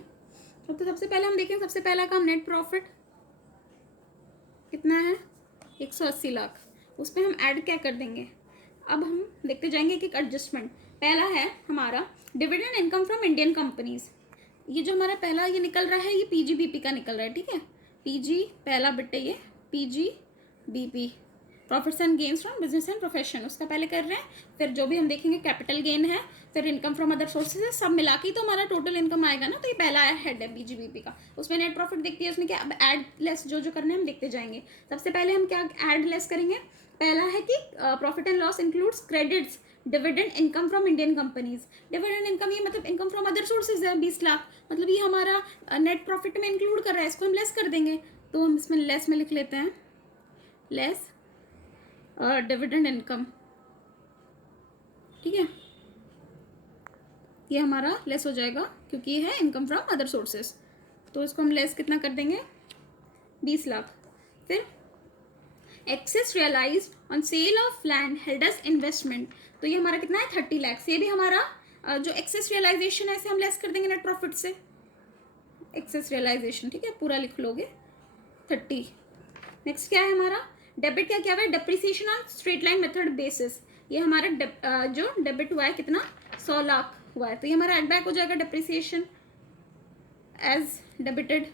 तो सबसे पहले हम देखें, सबसे पहला काम नेट प्रॉफिट कितना है 180 लाख, उस पर हम ऐड क्या कर देंगे। अब हम देखते जाएंगे कि एडजस्टमेंट पहला है हमारा dividend income from Indian companies. ये जो हमारा पहला ये निकल रहा है ये पीजीबीपी का निकल रहा है, ठीक है। पीजी पहला बिट है ये PGBP, profits and gains from business and profession, उसका पहले कर रहे हैं। फिर जो भी हम देखेंगे कैपिटल गेन है, फिर इनकम फ्रॉम अदर सोर्सेज है, सब मिला के तो हमारा टोटल इनकम आएगा ना। तो ये पहला हेड है बीजीबीपी का, उसमें नेट प्रॉफिट देखती है उसमें क्या। अब ऐड लेस जो जो करना है हम देखते जाएंगे। सबसे पहले हम क्या ऐड लेस करेंगे, पहला है कि profit and loss includes credits dividend income from Indian companies. Dividend income ये मतलब इनकम फ्रॉम अदर सोर्सेज है 20 लाख, मतलब ये हमारा नेट प्रॉफिट में इंक्लूड कर रहा है, इसको हम लेस कर देंगे। तो हम इसमें लेस में लिख लेते हैं, लेस डिविडेंड इनकम, ठीक है। ये हमारा लेस हो जाएगा क्योंकि ये है इनकम फ्रॉम अदर सोर्सेस, तो इसको हम लेस कितना कर देंगे 20 लाख। फिर excess realise on sale of land held as investment, तो ये हमारा कितना है 30 लाख। ये भी हमारा जो एक्सेस रियलाइजेशन है इसे हम लेस कर देंगे नेट प्रॉफिट से, एक्सेस रियलाइजेशन, ठीक है, पूरा लिख लोगे 30। नेक्स्ट क्या है हमारा डेबिट, क्या हुआ है depreciation on straight line method basis. ये हमारा जो डेबिट हुआ है कितना 100 लाख हुआ है, तो ये हमारा एड बैक हो जाएगा डेप्रिसिएशन एज डेबिटेड,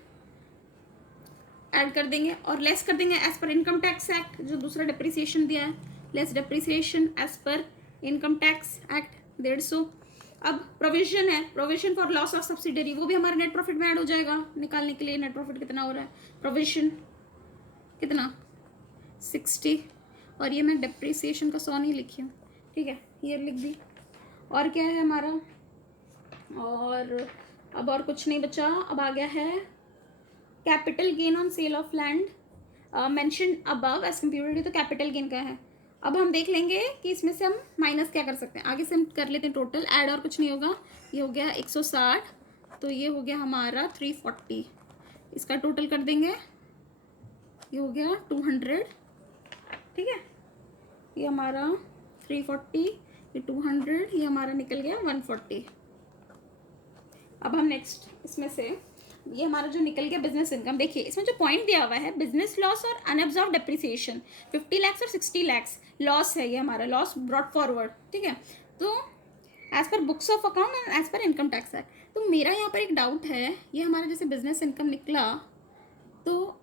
ऐड कर देंगे और लेस कर देंगे as per income tax act, जो दूसरा डेप्रिसिएशन दिया है, less depreciation as per income tax act 150। अब प्रोविजन है, provision for loss of subsidiary, वो भी हमारे नेट प्रॉफिट में ऐड हो जाएगा। निकालने के लिए नेट प्रॉफिट कितना हो रहा है, प्रोविजन कितना 60, और ये मैं डेप्रिसिएशन का 100 नहीं लिखी हूँ, ठीक है, ये लिख दी। और क्या है हमारा, और अब और कुछ नहीं बचा। अब आ गया है capital gain on sale of land mention above as computed, तो कैपिटल गेन का है। अब हम देख लेंगे कि इसमें से हम माइनस क्या कर सकते हैं, आगे से हम कर लेते हैं टोटल ऐड, और कुछ नहीं होगा। ये हो गया 160, तो ये हो गया हमारा 340, इसका टोटल कर देंगे, ये हो गया 200, ठीक है। ये हमारा 340, ये 200, ये हमारा निकल गया 140। अब हम नेक्स्ट इसमें से ये हमारा जो निकल गया बिजनेस इनकम, देखिए इसमें जो पॉइंट दिया हुआ है बिजनेस लॉस और अनअब्जॉर्ब डेप्रिसिएशन 50 लाख और 60 लाख लॉस है, ये हमारा लॉस ब्रॉट फॉरवर्ड, ठीक है। तो as per books of account and as per income tax act. तो मेरा यहाँ पर एक डाउट है, ये हमारा जैसे बिजनेस इनकम निकला तो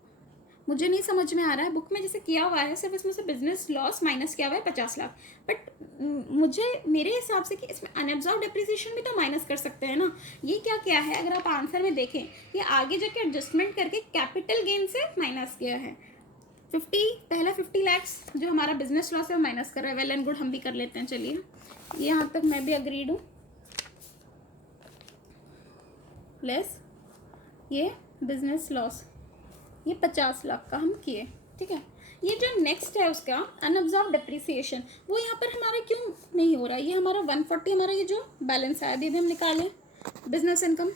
मुझे नहीं समझ में आ रहा है, बुक में जैसे किया हुआ है सिर्फ इसमें से बिजनेस लॉस माइनस किया हुआ है 50 लाख, बट मुझे मेरे हिसाब से कि इसमें अनएब्जॉर्ब डेप्रिसिएशन भी तो माइनस कर सकते हैं ना। ये क्या क्या है, अगर आप आंसर में देखें ये आगे जाके एडजस्टमेंट करके कैपिटल गेन से माइनस किया है। 50 लाख जो हमारा बिजनेस लॉस है वो माइनस कर रहा है, वेल एंड गुड, हम भी कर लेते हैं, चलिए ये यहाँ तक मैं भी अग्रीड हूँ। लेस ये बिजनेस लॉस ये 50 लाख का हम किए, ठीक है। ये जो नेक्स्ट है उसका अनअब्जॉर्ब डेप्रिसिएशन, वो यहाँ पर हमारा क्यों नहीं हो रहा है, ये हमारा 140 हमारा ये जो बैलेंस आया अभी हम निकालें बिजनेस इनकम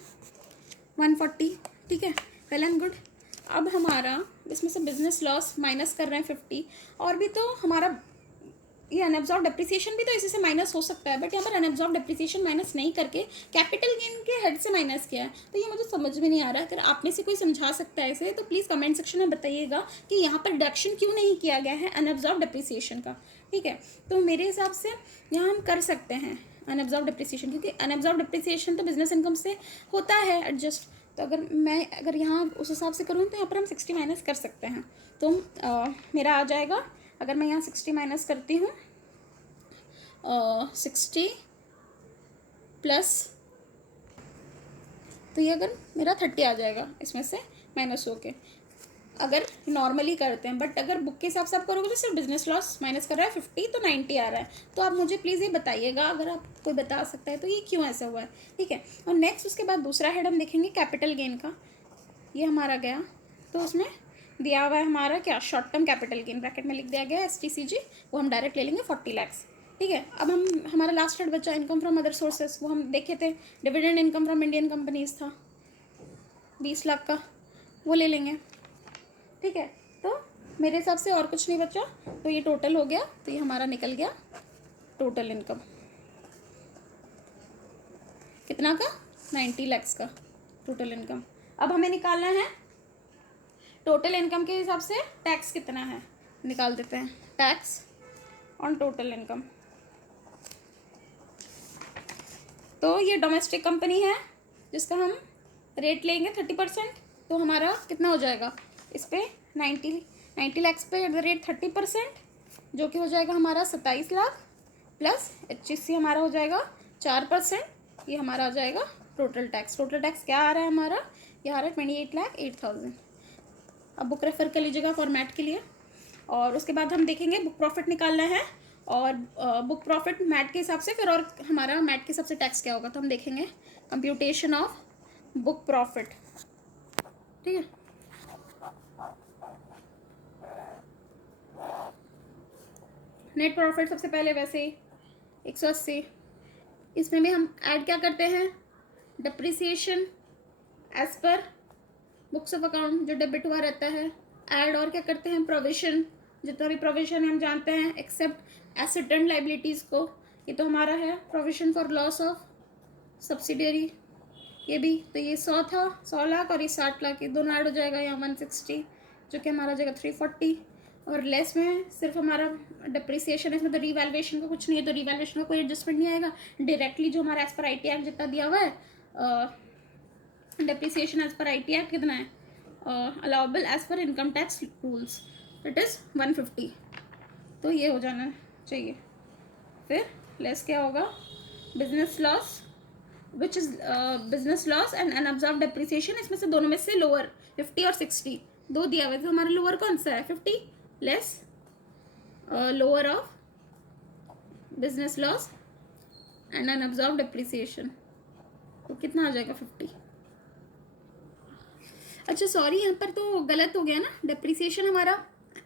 140, ठीक है, वेल एंड गुड। अब हमारा इसमें से बिजनेस लॉस माइनस कर रहे हैं 50, और भी तो हमारा ये अनअब्जॉर्ब डेप्रिसिएशन भी तो इसी से माइनस हो सकता है, बट यहाँ पर अनअब्जॉर्ब डेप्रिसिएशन माइनस नहीं करके कैपिटल गेन के हेड से माइनस किया है, तो ये मुझे समझ में नहीं आ रहा है। अगर आप में से कोई समझा सकता है इसे तो प्लीज़ कमेंट सेक्शन में बताइएगा कि यहाँ पर डिडक्शन क्यों नहीं किया गया है अनअब्जॉर्ब डेप्रिसिएशन का, ठीक है। तो मेरे हिसाब से यहाँ हम कर सकते हैं अनअब्जॉर्ब डेप्रिसिएशन, क्योंकि अनअब्जॉर्ब डेप्रिसिएशन तो बिजनेस इनकम से होता है एडजस्ट, तो अगर यहाँ उस हिसाब से करूँ तो यहाँ पर हम 60 माइनस कर सकते हैं। तो मेरा आ जाएगा, अगर मैं यहाँ 60 माइनस करती हूँ 60 प्लस, तो ये अगर मेरा 30 आ जाएगा इसमें से माइनस होके, अगर नॉर्मली करते हैं, बट अगर बुक के हिसाब से आप करोगे तो सिर्फ बिजनेस लॉस माइनस कर रहा है 50, तो 90 आ रहा है। तो आप मुझे प्लीज़ ये बताइएगा, अगर आप कोई बता सकता है तो ये क्यों ऐसा हुआ है, ठीक है। और नेक्स्ट उसके बाद दूसरा हेड हम देखेंगे कैपिटल गेन का। ये हमारा गया, तो उसमें दिया हुआ है हमारा क्या, short term capital gain, bracket में लिख दिया गया STCG, वो हम डायरेक्ट ले लेंगे 40 lakhs, ठीक है। अब हम हमारा लास्ट हेड बचा इनकम फ्रॉम अदर सोर्सेस, वो हम देखे थे dividend income from Indian companies था 20 लाख का, वो ले लेंगे, ठीक है। तो मेरे हिसाब से और कुछ नहीं बचा, तो ये टोटल हो गया, तो ये हमारा निकल गया टोटल इनकम कितना का, 90 lakhs का टोटल इनकम। अब हमें निकालना है टोटल इनकम के हिसाब से टैक्स कितना है, निकाल देते हैं टैक्स ऑन टोटल इनकम। तो ये डोमेस्टिक कंपनी है जिसका हम रेट लेंगे 30%, तो हमारा कितना हो जाएगा इस पर 90 lakhs पे एट द रेट 30%, जो कि हो जाएगा हमारा 27 लाख, प्लस HSC हमारा हो जाएगा 4%, ये हमारा आ जाएगा टोटल टैक्स। टोटल टैक्स क्या आ रहा है हमारा, ये आ रहा है 28,08,000। अब बुक रेफर कर लीजिएगा फॉर्मेट के लिए। और उसके बाद हम देखेंगे बुक प्रॉफिट निकालना है, और बुक प्रॉफिट मैट के हिसाब से, फिर और हमारा मैट के हिसाब से टैक्स क्या होगा, तो हम देखेंगे कंप्यूटेशन ऑफ बुक प्रॉफिट, ठीक है। नेट प्रॉफिट सबसे पहले वैसे ही 180, इसमें भी हम ऐड क्या करते हैं, depreciation as per books of account जो डेबिट हुआ रहता है, ऐड और क्या करते हैं, प्रोविजन, जितना भी प्रोविजन हम जानते हैं एक्सेप्ट एसेट एंड लाइबिलिटीज़ को, ये तो हमारा है provision for loss of subsidiary, ये भी, तो ये 100 था, 100 लाख, और ये 60 लाख, ये दोनों ऐड हो जाएगा, यहाँ 160, जो कि हमारा जाएगा 340। और लेस में सिर्फ हमारा डिप्रिसिएशन है, इसमें तो रीवैल्यूएशन का कुछ नहीं है, तो रीवैल्यूएशन का कोई एडजस्टमेंट नहीं आएगा, डायरेक्टली जो हमारा एज पर IT एक्ट जितना दिया हुआ है, depreciation as per IT act कितना है, allowable as per income tax rules, it is 150, तो ये हो जाना चाहिए। फिर लेस क्या होगा, business loss which is business loss and unabsorbed depreciation, इसमें से दोनों में से लोअर 50 और 60 दो दिया हुआ है, तो हमारा लोअर कौन सा है 50, less lower of business loss and unabsorbed depreciation, तो कितना आ जाएगा 50। अच्छा सॉरी, यहाँ पर तो गलत हो गया ना, डिप्रिसिएशन हमारा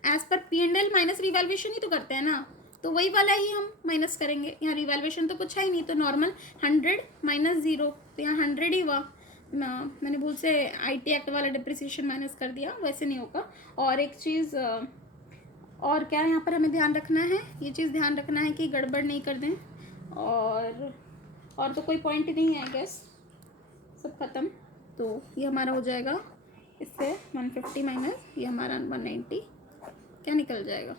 as per P&L minus revaluation ही तो करते हैं ना, तो वही वाला ही हम माइनस करेंगे, यहाँ रिवैल्यूएशन तो कुछ है ही नहीं, तो नॉर्मल 100 माइनस 0, तो यहाँ 100 ही हुआ, मैंने भूल से IT एक्ट वाला डिप्रिसिएशन माइनस कर दिया, वैसे नहीं होगा। और एक चीज़ और क्या यहाँ पर हमें ध्यान रखना है, ये चीज़ ध्यान रखना है कि गड़बड़ नहीं कर दें, और तो कोई पॉइंट ही नहीं है, गैस सब ख़त्म। तो ये हमारा हो जाएगा इससे 150 माइनस ये हमारा 190, क्या निकल जाएगा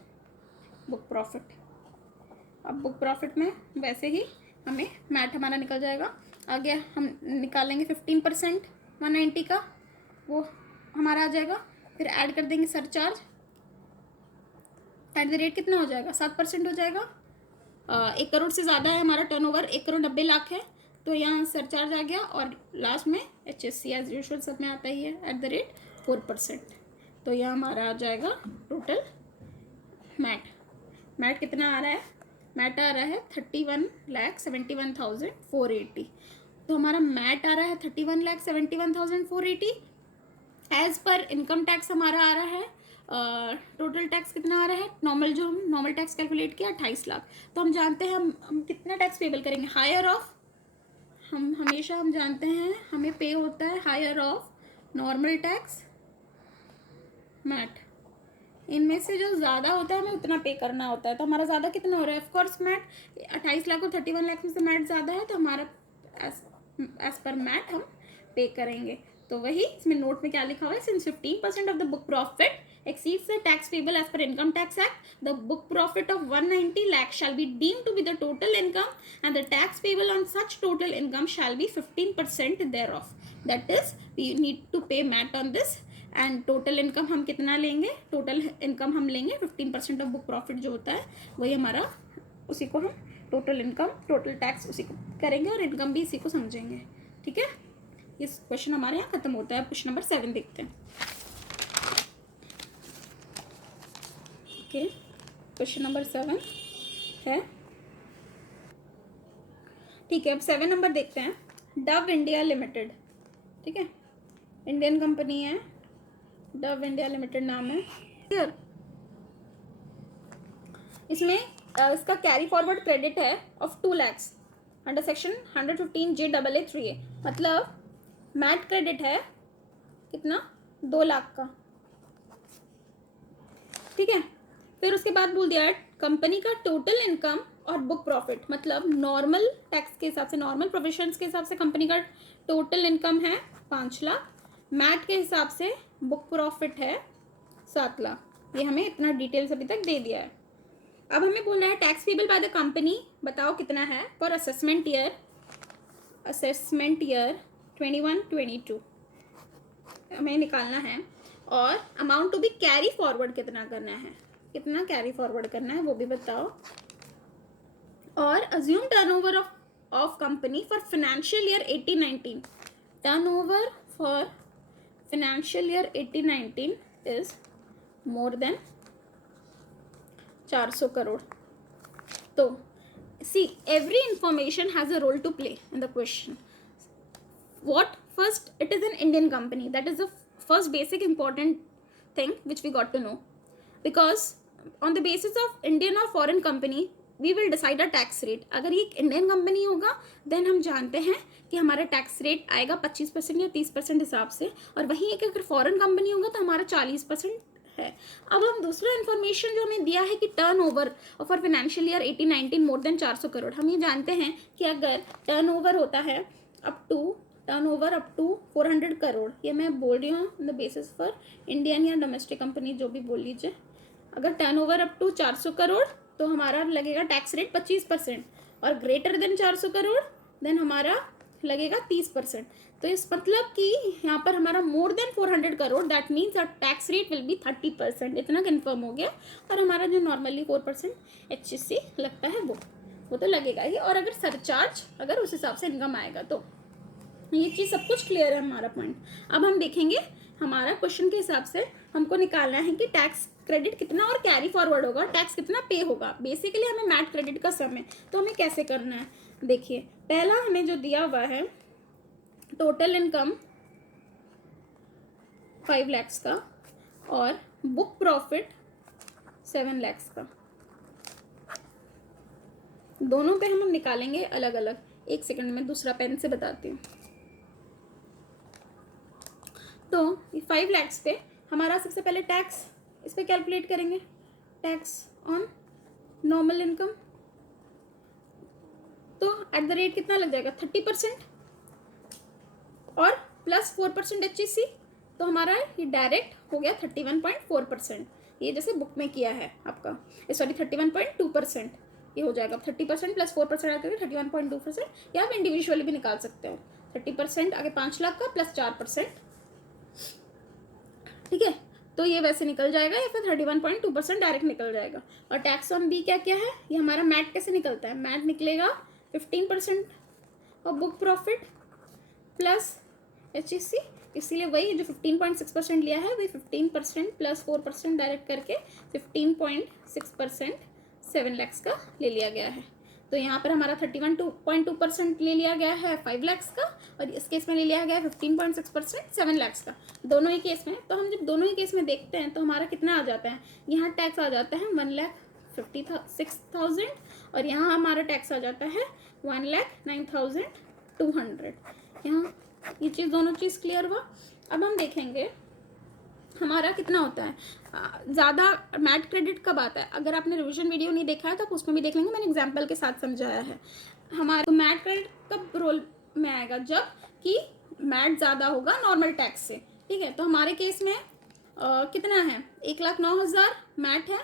बुक प्रॉफिट। अब बुक प्रॉफिट में वैसे ही हमें मैट हमारा निकल जाएगा, आगे हम निकालेंगे 15% 190 का, वो हमारा आ जाएगा, फिर ऐड कर देंगे सरचार्ज, एट द रेट कितना हो जाएगा 7% हो जाएगा। 1 करोड़ से ज़्यादा है हमारा टर्नओवर, 1 करोड़ 90 लाख है, तो यहाँ सरचार्ज आ गया, और लास्ट में HSC एज यूजुअल सब में आता ही है एट द रेट 4%, तो यह हमारा आ जाएगा टोटल मैट कितना आ रहा है, मैट आ रहा है 31,71,480, तो हमारा मैट आ रहा है 31,71,480, एज पर इनकम टैक्स हमारा आ रहा है, टोटल टैक्स कितना आ रहा है, नॉर्मल जो हम नॉर्मल टैक्स कैलकुलेट किया 28 लाख, तो हम जानते हैं हम कितना टैक्स पेबल करेंगे, हायर ऑफ, हम हमेशा हम जानते हैं हमें पे होता है higher of normal tax MAT, इनमें से जो ज़्यादा होता है हमें उतना पे करना होता है, तो हमारा ज़्यादा कितना हो रहा है, ऑफकोर्स मैट 28 लाख और 31 लाख में से मैट ज़्यादा है, तो हमारा एज पर मैट हम पे करेंगे। तो वही इसमें नोट में क्या लिखा हुआ है, since 15% of the book profit exceeds the tax payable as per Income Tax Act, the book profit of 190 lakh shall be deemed to be the total income, and the tax payable on such total income shall be 15% thereof. That is, we need to pay MAT on this, and total income हम कितना लेंगे, total income हम लेंगे 15% of book profit जो होता है वही हमारा, उसी को हम total income, total tax उसी को करेंगे, और income भी इसी को समझेंगे, ठीक है। इस क्वेश्चन हमारे यहाँ खत्म होता है। क्वेश्चन नंबर 7 देखते हैं। ओके, क्वेश्चन नंबर 7 है, ठीक है। अब 7 नंबर देखते हैं। डव इंडिया लिमिटेड, ठीक है, इंडियन कंपनी है, डव इंडिया लिमिटेड नाम है, क्लियर। इसमें इसका कैरी फॉरवर्ड क्रेडिट है of 2 lakhs under section 115J AA3A, मतलब मैट क्रेडिट है कितना, 2 लाख का, ठीक है। फिर उसके बाद बोल दिया कंपनी का टोटल इनकम और बुक प्रॉफिट, मतलब नॉर्मल टैक्स के हिसाब से, नॉर्मल प्रोविजंस के हिसाब से कंपनी का टोटल इनकम है 5 लाख, मैट के हिसाब से बुक प्रॉफिट है 7 लाख। ये हमें इतना डिटेल्स अभी तक दे दिया है। अब हमें बोलना है tax payable by the company, बताओ कितना है फॉर असेसमेंट ईयर 21-22 हमें निकालना है, और amount to be carry forward कितना करना है, कितना कैरी फॉरवर्ड करना है वो भी बताओ। और assume turnover of company for financial year 18-19, turnover for financial year 18-19 is more than 400 crore. तो see every information has a role to play in the question. What first, it is an Indian company, that is the first basic important thing which we got to know, because on the basis of Indian or foreign company we will decide a tax rate। अगर ये इंडियन कंपनी होगा देन हम जानते हैं कि हमारा टैक्स रेट आएगा 25% या 30% हिसाब से, और वहीं एक अगर फॉरेन कंपनी होगा तो हमारा 40% है। अब हम दूसरा इन्फॉर्मेशन जो हमें दिया है कि turnover for financial year 18-19 more than 400 crore, हम ये जानते हैं कि अगर टर्नओवर होता है अप टू 400 करोड़, ये मैं बोल रही हूँ द बेसिस फॉर इंडियन या डोमेस्टिक कंपनी जो भी बोल लीजिए, अगर टर्नओवर अप टू 400 करोड़ तो हमारा लगेगा टैक्स रेट 25%, और ग्रेटर देन 400 करोड़ देन हमारा लगेगा 30%। तो इस मतलब कि यहाँ पर हमारा more than 400 crore, that means our tax rate will be 30%, इतना कन्फर्म हो गया। और हमारा जो नॉर्मली 4% HSC लगता है वो तो लगेगा ही, और अगर सरचार्ज अगर उस हिसाब से इनकम आएगा तो ये चीज़ सब कुछ क्लियर है हमारा पॉइंट। अब हम देखेंगे हमारा क्वेश्चन के हिसाब से हमको निकालना है कि टैक्स क्रेडिट कितना और कैरी फॉरवर्ड होगा, टैक्स कितना पे होगा। बेसिकली हमें मैट क्रेडिट का सम है, तो हमें कैसे करना है देखिए। पहला हमें जो दिया हुआ है टोटल इनकम 5 lakhs का और बुक प्रॉफिट 7 lakhs का, दोनों पे हम निकालेंगे अलग अलग। एक सेकंड में दूसरा पेन से बताती हूँ। तो 5 lakhs पे हमारा सबसे पहले टैक्स इस पर कैलकुलेट करेंगे, टैक्स ऑन नॉर्मल इनकम, तो एट द रेट कितना लग जाएगा 30% और प्लस 4% HSC, तो हमारा ये डायरेक्ट हो गया 31.4%। ये जैसे बुक में किया है आपका, सॉरी 31.2%, ये हो जाएगा 30% प्लस 4% आकर 31.2%, या आप इंडिविजुअली भी निकाल सकते हो। 30% आगे 5 लाख का प्लस 4%, ठीक है, तो ये वैसे निकल जाएगा, या फिर 31.2% डायरेक्ट निकल जाएगा। और टैक्स ऑन बी क्या क्या है, ये हमारा मैट कैसे निकलता है, मैट निकलेगा 15% और बुक प्रॉफिट प्लस HSC, इसीलिए वही जो 15.6% लिया है वही 15% प्लस 4% डायरेक्ट करके 15.6% 7 lakhs का ले लिया गया है। तो यहाँ पर हमारा 31.2% ले लिया गया है 5 lakhs का, और इस केस में ले लिया गया है 15.6% 7 lakhs का, दोनों ही केस में। तो हम जब दोनों ही केस में देखते हैं तो हमारा कितना आ जाता है, यहाँ टैक्स आ जाता है 1,56,000 और यहाँ हमारा टैक्स आ जाता है 1,09,200। यहाँ ये चीज़ दोनों चीज़ क्लियर हुआ। अब हम देखेंगे हमारा कितना होता है। ज़्यादा मैट क्रेडिट कब आता है, अगर आपने रिवीजन वीडियो नहीं देखा है तो आप उसमें भी देख लेंगे, मैंने एग्जांपल के साथ समझाया है। हमारा मैट क्रेडिट कब रोल में आएगा, जब कि मैट ज़्यादा होगा नॉर्मल टैक्स से, ठीक है। तो हमारे केस में कितना है 1,09,000 मैट है,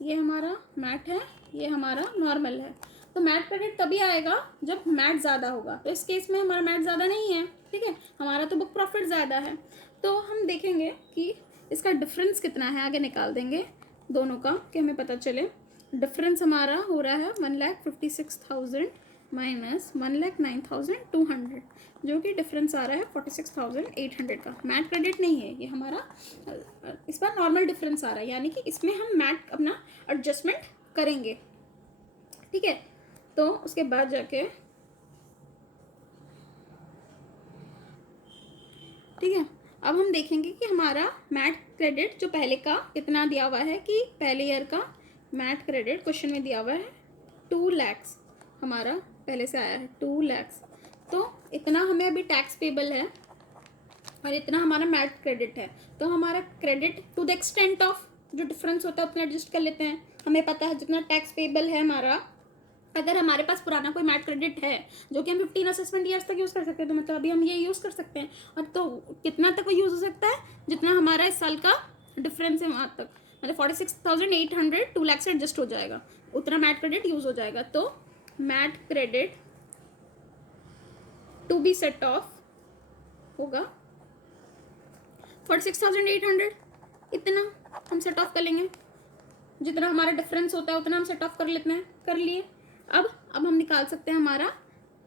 ये हमारा मैट है, ये हमारा नॉर्मल है। तो मैट क्रेडिट तभी आएगा जब मैट ज़्यादा होगा, तो इस केस में हमारा मैट ज़्यादा नहीं है, ठीक है, हमारा तो बुक प्रॉफिट ज़्यादा है। तो हम देखेंगे कि इसका डिफरेंस कितना है, आगे निकाल देंगे दोनों का कि हमें पता चले। डिफरेंस हमारा हो रहा है 1,56,000 माइनस 1,09,200 जो कि डिफरेंस आ रहा है 46,800 का। मैट क्रेडिट नहीं है ये हमारा, इस बार नॉर्मल डिफरेंस आ रहा है, यानी कि इसमें हम मैट अपना एडजस्टमेंट करेंगे, ठीक है। तो उसके बाद जाके ठीक है, अब हम देखेंगे कि हमारा मैट क्रेडिट जो पहले का कितना दिया हुआ है, कि पहले ईयर का मैट क्रेडिट क्वेश्चन में दिया हुआ है 2 lakhs, हमारा पहले से आया है 2 lakhs। तो इतना हमें अभी टैक्स पेबल है और इतना हमारा मैट क्रेडिट है। तो हमारा credit to the extent of जो डिफरेंस होता है उतना एडजस्ट कर लेते हैं। हमें पता है जितना टैक्स पेबल है हमारा, अगर हमारे पास पुराना कोई मैट क्रेडिट है जो कि हम 15 असेसमेंट ईयर्स तक यूज़ कर सकते हैं, तो मतलब अभी हम ये यूज़ कर सकते हैं। और तो कितना तक वो यूज़ हो सकता है, जितना हमारा इस साल का डिफरेंस है वहाँ तक, मतलब 46,800 2 लाख से एडजस्ट हो जाएगा, उतना मैट क्रेडिट यूज़ हो जाएगा। तो MAT credit to be set off होगा 46,800, इतना हम सेट ऑफ कर लेंगे, जितना हमारा डिफरेंस होता है उतना हम सेट ऑफ कर लेते हैं, कर लिए। अब हम निकाल सकते हैं हमारा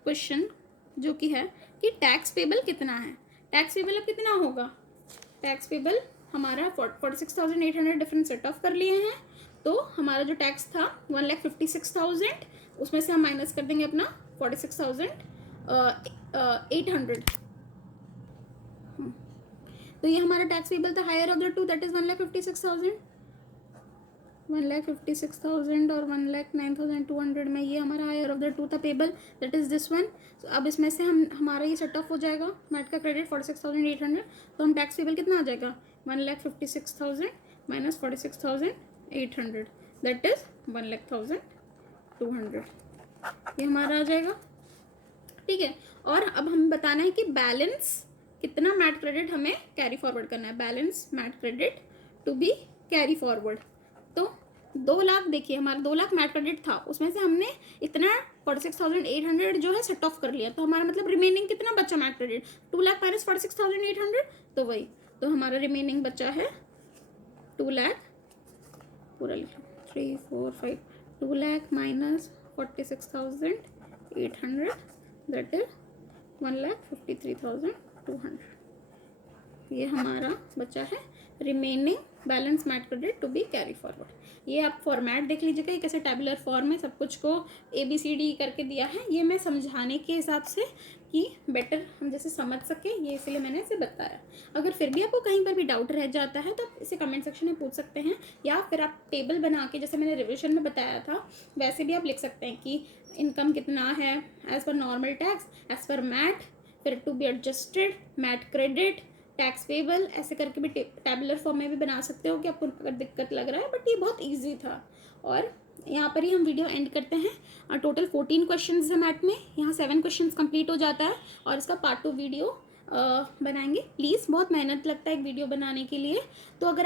क्वेश्चन जो कि है कि टैक्स पेबल कितना है। टैक्स पेबल अब कितना होगा, टैक्स पेबल हमारा 46,800 डिफरेंस सेट ऑफ कर लिए हैं। तो हमारा जो टैक्स था 1,56,000, उसमें से हम माइनस कर देंगे अपना 46,800। तो ये हमारा टैक्स पेबल था higher of the two, that is 1,56,000। 1,56,000 और 1,09,200 में ये हमारा हायर ऑफ द टू था payable, that is this one. अब इसमें से हमारा ये सेट ऑफ हो जाएगा मैट का क्रेडिट 46,800। तो हम टैक्स पेबल कितना आ जाएगा 1,56,000 माइनस 46,800, दैट इज 1,00,200, ये हमारा आ जाएगा, ठीक है। और अब हमें बताना है कि बैलेंस कितना मैट क्रेडिट हमें कैरी फॉरवर्ड करना है, balance MAT credit to be carry forward. तो 2 लाख, देखिए हमारा 2 लाख मैट क्रेडिट था, उसमें से हमने इतना 46,800 जो है सेट ऑफ कर लिया। तो हमारा मतलब रिमेनिंग कितना बचा मैट क्रेडिट, 2 लाख माइनस 46,800, तो वही, तो हमारा रिमेनिंग बचा है 2 लाख, पूरा लिखो 3 4 5, 2 लाख माइनस 46,800, दैट इज 1,53,200, ये हमारा बचा है remaining balance MAT credit to be carry forward. ये आप फॉर्मेट देख लीजिएगा, ये कैसे टेबुलर फॉर्म में सब कुछ को ABCD करके दिया है। ये मैं समझाने के हिसाब से कि बेटर हम जैसे समझ सके, ये इसलिए मैंने इसे बताया। अगर फिर भी आपको कहीं पर भी डाउट रह जाता है तो आप इसे कमेंट सेक्शन में पूछ सकते हैं, या फिर आप टेबल बना के जैसे मैंने रिविजन में बताया था वैसे भी आप लिख सकते हैं कि इनकम कितना है एज पर नॉर्मल टैक्स, एज पर मैट, फिर to be adjusted, MAT credit, tax payable, ऐसे करके भी टेबुलर फॉर्म में भी बना सकते हो कि आपको अगर दिक्कत लग रहा है, बट ये बहुत इजी था। और यहाँ पर ही हम वीडियो एंड करते हैं। टोटल 14 क्वेश्चंस है मैथ में, यहाँ 7 क्वेश्चंस कंप्लीट हो जाता है और इसका पार्ट 2 वीडियो बनाएंगे। प्लीज़, बहुत मेहनत लगता है एक वीडियो बनाने के लिए। तो अगर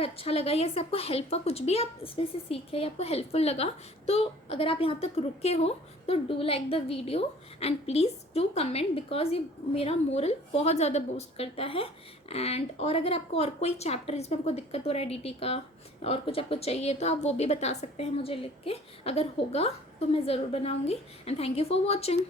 अच्छा लगा या इससे आपको हेल्प का कुछ भी आप इसमें से सीखे या आपको हेल्पफुल लगा, तो अगर आप यहाँ तक रुके हो तो do like the video and please do comment, because ये मेरा मोरल बहुत ज़्यादा बूस्ट करता है। एंड और अगर आपको और कोई चैप्टर जिसमें आपको दिक्कत हो रहा है DT का और कुछ आपको चाहिए तो आप वो भी बता सकते हैं मुझे लिख के, अगर होगा तो मैं ज़रूर बनाऊँगी। And thank you for watching.